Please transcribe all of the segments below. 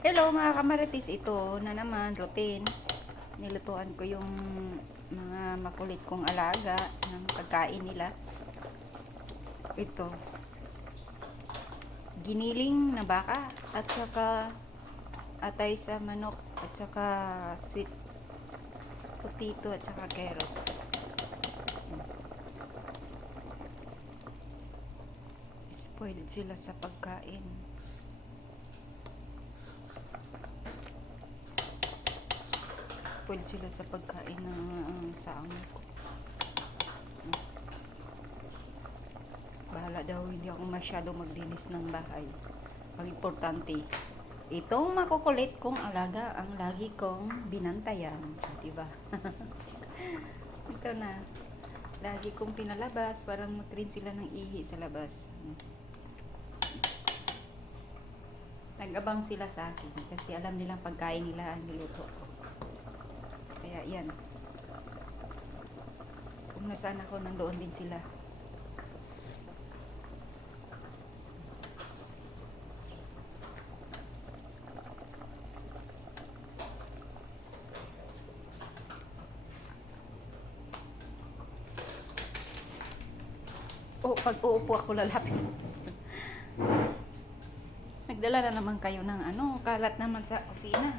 Hello mga kamaritis, ito na naman routine. Nilutuan ko yung mga makulit kong alaga ng pagkain nila. Ito, giniling na baka at saka atay sa manok at saka sweet potato at saka carrots. Spoiled sila sa pagkain. Spoiled sila sa pagkain ng saang ko. Bahala daw, hindi ako masyado maglinis ng bahay. Ang importante, itong makukulit kong alaga ang lagi kong binantayan. Diba? Ito na. Lagi kong pinalabas para mag-train sila ng ihi sa labas. Nag-abang sila sa akin kasi alam nilang pagkain nila ang niluto ko. Kaya yan. Kung nasaan ako, nandoon din sila. Oh, pag uupo ako lalapit. Nagdala na naman kayo ng kalat naman sa kusina.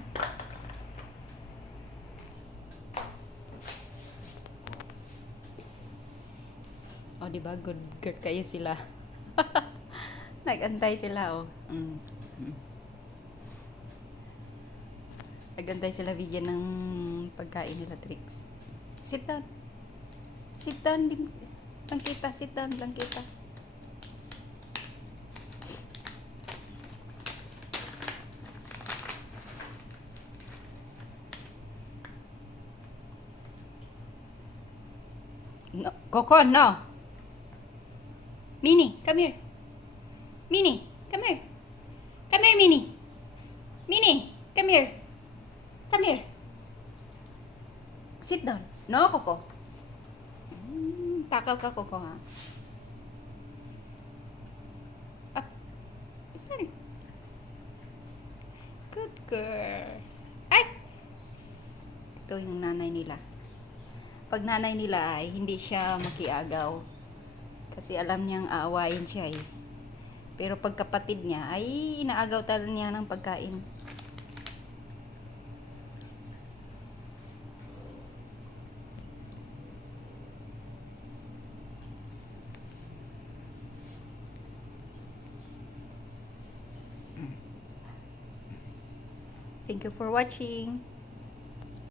O, diba? Good kayo sila. Nagantay sila, oh. Nagantay sila bigyan ng pagkain nila, Tricks. Sit down. Sit down, Blanquita. Sit down, Blanquita. No. Coco, no. Minnie, come here. Minnie, come here. Come here, Minnie. Minnie, come here. Come here. Sit down. No, Coco. Takaw ka, Coco, ha? Up. Sorry. Good girl. Ay! Ito yung nanay nila. Pag nanay nila ay hindi siya makiagaw. Kasi alam niyang aawayin siya eh. Pero pag kapatid niya ay inaagaw talaga niya ng pagkain. Thank you for watching.